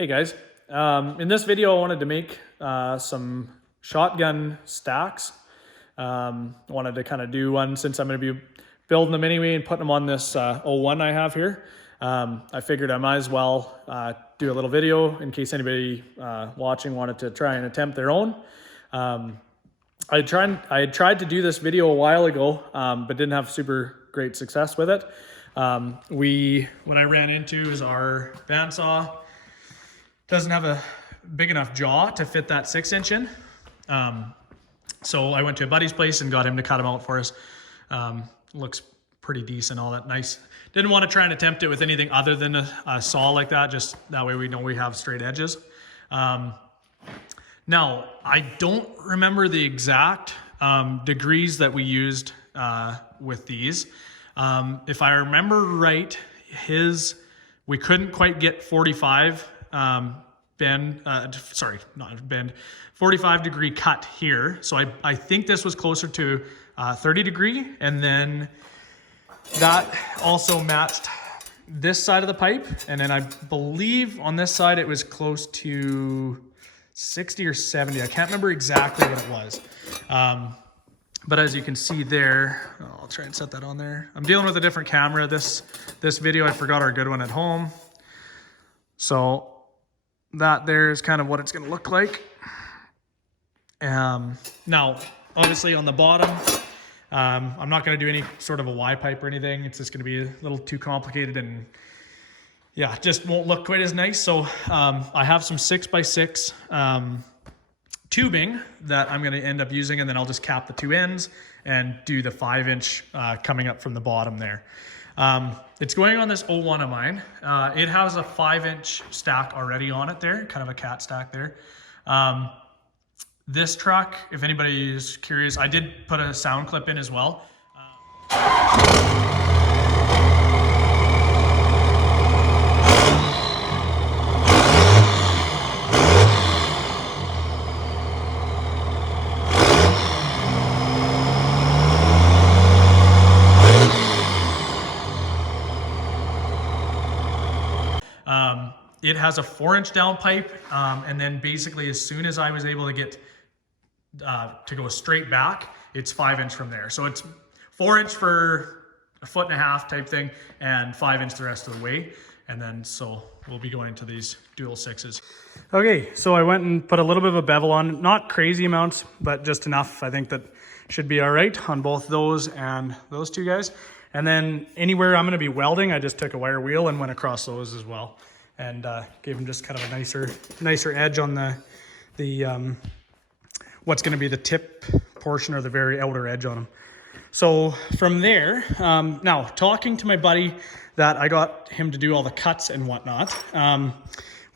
Hey guys, in this video I wanted to make some shotgun stacks. Wanted to kind of do one since I'm going to be building them anyway and putting them on this 01 I have here. I figured I might as well do a little video in case anybody watching wanted to try and attempt their own. I had tried to do this video a while ago, but didn't have super great success with it. What I ran into is our bandsaw doesn't have a big enough jaw to fit that 6-inch in. So I went to a buddy's place and got him to cut them out for us. Looks pretty decent, all that nice. Didn't want to try and attempt it with anything other than a saw like that, just that way we know we have straight edges. Now, I don't remember the exact degrees that we used with these. If I remember right, we couldn't quite get 45 45 degree cut here. So I think this was closer to 30 degree. And then that also matched this side of the pipe. And then I believe on this side, it was close to 60 or 70. I can't remember exactly what it was. But as you can see there, I'll try and set that on there. I'm dealing with a different camera. This video, I forgot our good one at home. So that there is kind of what it's going to look like. Now, obviously on the bottom, I'm not going to do any sort of a Y pipe or anything. It's just going to be a little too complicated and yeah, just won't look quite as nice. So I have some 6x6 tubing that I'm going to end up using, and then I'll just cap the two ends and do the 5-inch coming up from the bottom there. It's going on this 01 of mine. It has a 5-inch stack already on it there, kind of a cat stack there. This truck, if anybody is curious, I did put a sound clip in as well. It has a 4-inch downpipe, and then basically as soon as I was able to get to go straight back, it's 5-inch from there. So it's 4-inch for a 1.5 foot type thing, and 5-inch the rest of the way. And then so we'll be going to these dual 6s. Okay, so I went and put a little bit of a bevel on, not crazy amounts, but just enough. I think that should be all right on both those and those two guys. And then anywhere I'm going to be welding, I just took a wire wheel and went across those as well. And gave them just kind of a nicer edge on the what's going to be the tip portion or the very outer edge on them. So from there, now talking to my buddy that I got him to do all the cuts and whatnot,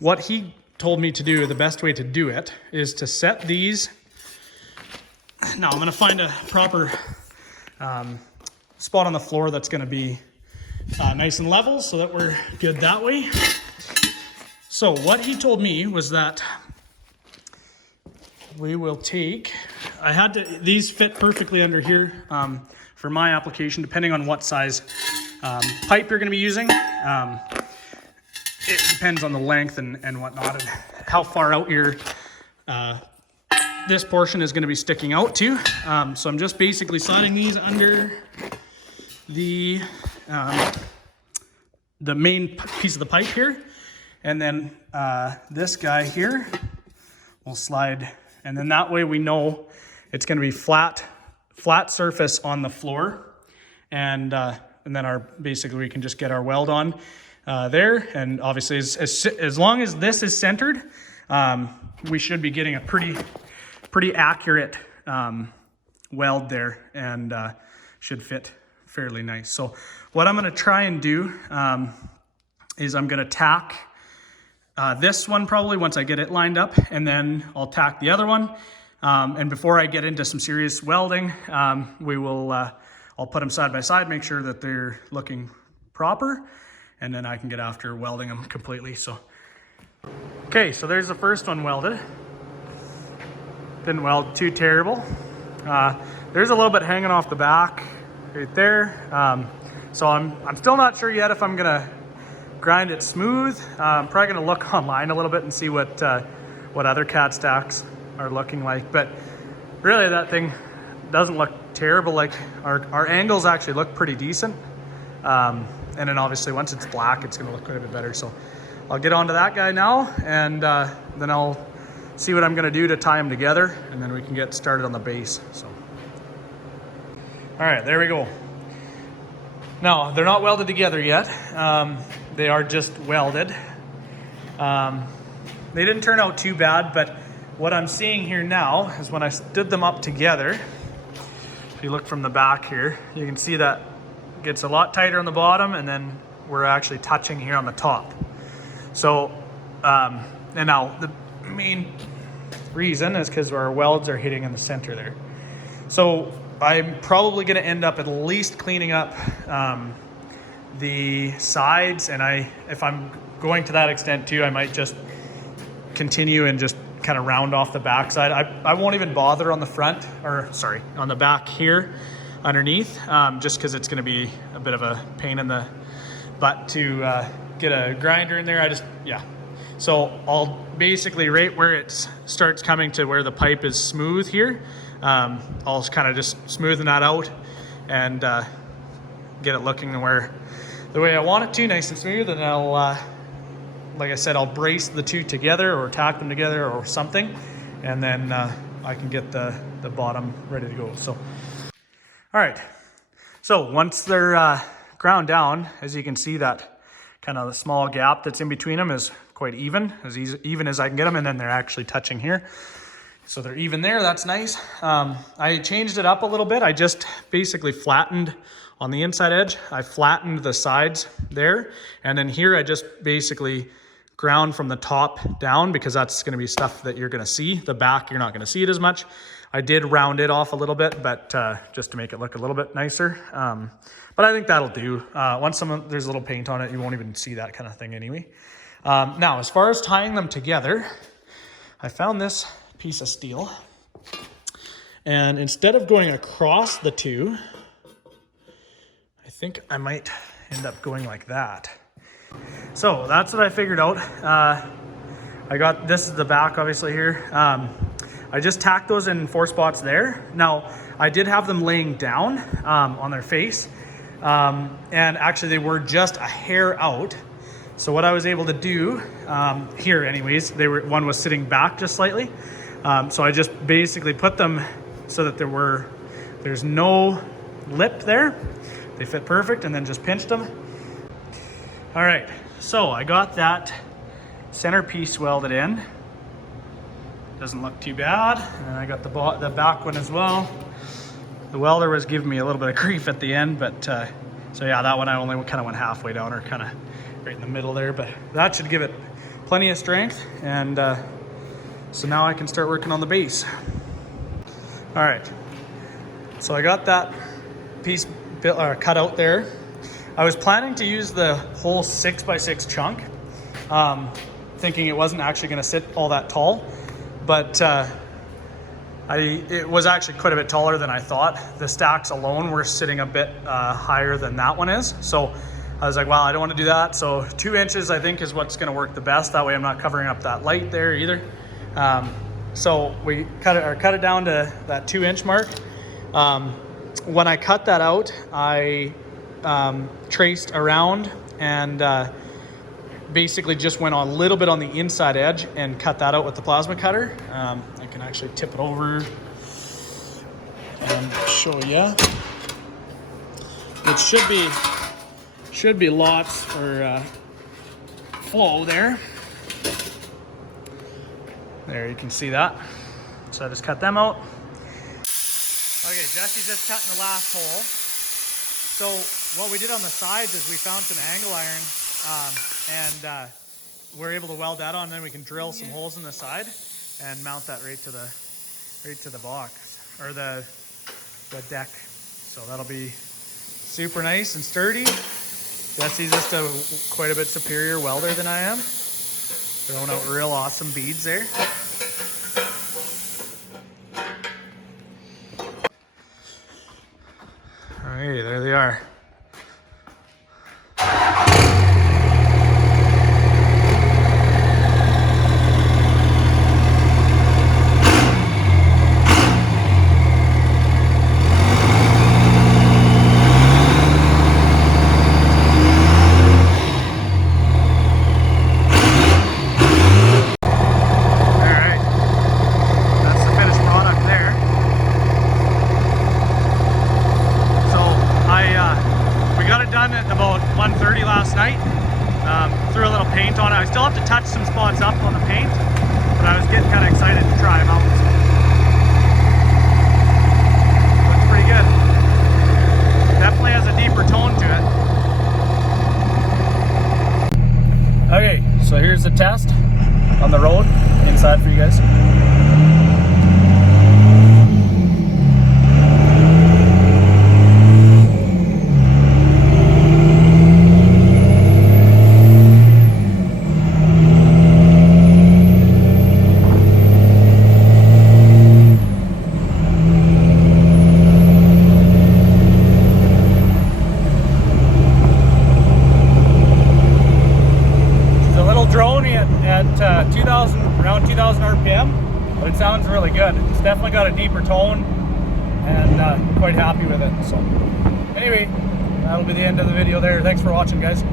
what he told me to do, the best way to do it, is to set these. Now I'm going to find a proper spot on the floor that's going to be nice and level so that we're good that way. So what he told me was that we will take, these fit perfectly under here for my application, depending on what size pipe you're going to be using. It depends on the length and whatnot, and how far out this portion is going to be sticking out to. So I'm just basically sliding these under the main piece of the pipe here. And then this guy here will slide, and then that way we know it's going to be flat surface on the floor, and then basically we can just get our weld on there. And obviously, as long as this is centered, we should be getting a pretty accurate weld there, and should fit fairly nice. So what I'm going to try and do is I'm going to tack this one probably once I get it lined up, and then I'll tack the other one. And before I get into some serious welding, I'll put them side by side, make sure that they're looking proper, and then I can get after welding them completely. So, okay, so there's the first one welded. Didn't weld too terrible. There's a little bit hanging off the back right there. So I'm still not sure yet if I'm gonna grind it smooth. I'm probably gonna look online a little bit and see what other cat stacks are looking like. But really that thing doesn't look terrible. Like our angles actually look pretty decent. And then obviously once it's black, it's gonna look quite a bit better. So I'll get onto that guy now, and then I'll see what I'm gonna do to tie them together, and then we can get started on the base. So, all right, there we go. Now, they're not welded together yet. They are just welded. They didn't turn out too bad, but what I'm seeing here now is when I stood them up together, if you look from the back here, you can see that it gets a lot tighter on the bottom, and then we're actually touching here on the top. So, and now the main reason is because our welds are hitting in the center there. So I'm probably going to end up at least cleaning up the sides, and if I'm going to that extent too, I might just continue and just kind of round off the back side. I won't even bother on the front, or sorry, on the back here underneath, just because it's going to be a bit of a pain in the butt to get a grinder in there. So I'll basically right where it starts coming to where the pipe is smooth here, I'll kind of just smoothen that out and get it looking the way I want it to, nice and smooth. And I'll, like I said, I'll brace the two together or tack them together or something, and then I can get the bottom ready to go. So, all right. So once they're ground down, as you can see, that kind of the small gap that's in between them is quite even as I can get them, and then they're actually touching here. So they're even there, that's nice. I changed it up a little bit. I just basically flattened on the inside edge. I flattened the sides there, and then here I just basically ground from the top down, because that's gonna be stuff that you're gonna see. The back, you're not gonna see it as much. I did round it off a little bit, but just to make it look a little bit nicer. But I think that'll do. Once there's a little paint on it, you won't even see that kind of thing anyway. Now, as far as tying them together, I found this piece of steel. And instead of going across the two, I think I might end up going like that. So that's what I figured out. This is the back obviously here. I just tacked those in 4 spots there. Now, I did have them laying down on their face. And actually they were just a hair out. So what I was able to do here anyways, one was sitting back just slightly. So I just basically put them so that there's no lip there. They fit perfect, and then just pinched them. All right, so I got that centerpiece welded in. Doesn't look too bad. And I got the back one as well. The welder was giving me a little bit of grief at the end, but so yeah, that one I only kind of went halfway down, or kind of right in the middle there, but that should give it plenty of strength. And so now I can start working on the base. All right, so I got that piece cut out there. I was planning to use the whole 6x6 chunk, thinking it wasn't actually going to sit all that tall, but it was actually quite a bit taller than I thought. The stacks alone were sitting a bit higher than that one is. So I was like, wow, I don't want to do that. So 2 inches I think is what's going to work the best. That way I'm not covering up that light there either. So we cut it down to that 2-inch mark. When I cut that out, I traced around and basically just went on a little bit on the inside edge and cut that out with the plasma cutter. I can actually tip it over and show you. It should be lots for flow there. There, you can see that. So I just cut them out. Okay, Jesse's just cutting the last hole. So what we did on the sides is we found some angle iron, and we're able to weld that on. Then we can drill some holes in the side and mount that right to the box, or the deck. So that'll be super nice and sturdy. Jesse's just quite a bit superior welder than I am. Throwing out real awesome beads there. Alright, there they are. I still have to touch some spots up on the paint, but I was getting kind of excited to try them out. So. Looks pretty good. Definitely has a deeper tone to it. Okay, so here's the test on the road inside for you guys. Around 2,000 RPM, but it sounds really good. It's definitely got a deeper tone, and quite happy with it. So anyway, that'll be the end of the video there. Thanks for watching, guys.